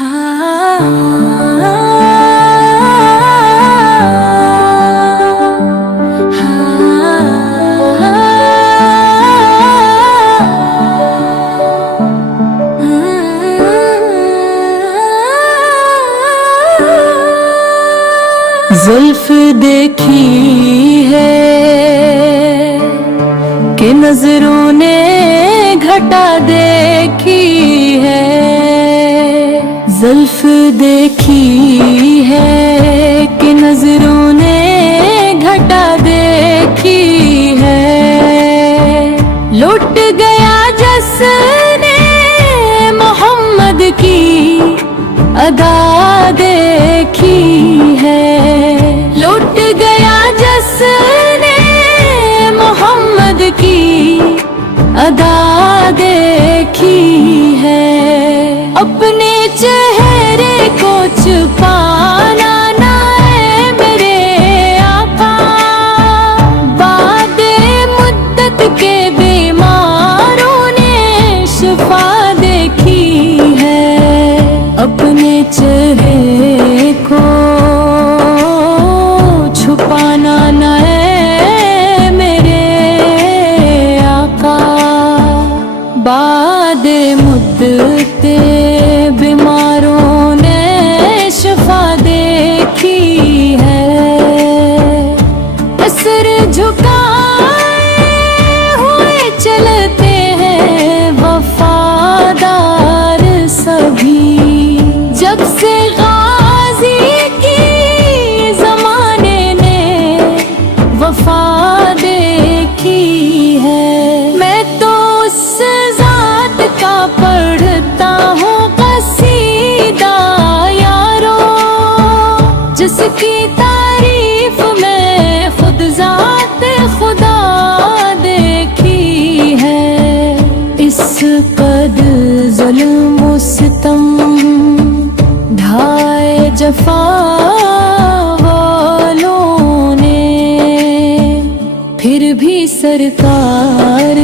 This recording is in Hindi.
जुल्फ देखी है कि नजरों ने घटा देखी है। जुल्फ देखी है कि नजरों ने घटा देखी है। लुट गया जस्ने मोहम्मद की अदा देखी है। लुट गया जस्ने मोहम्मद की अदा देखी है। अपने चेहरे को छुपाना ना है मेरे आका। बादे मुद्दत के बीमारों ने शिफा देखी है। अपने चेहरे को छुपाना न है मेरे आका। बादे मुद्दते बीमारों ने शिफा देखी है। सिर झुकाए हुए चलते हैं वफादार सभी। जब से गाजी की जमाने ने वफा देखी है। मैं तो उस जात का पढ़ता हूँ कसीदा यारो, जिसकी तारीफ में खुद जात खुदा देखी है। इस कदर ज़ुल्म सितम ढाए जफा वालों ने, फिर भी सरकार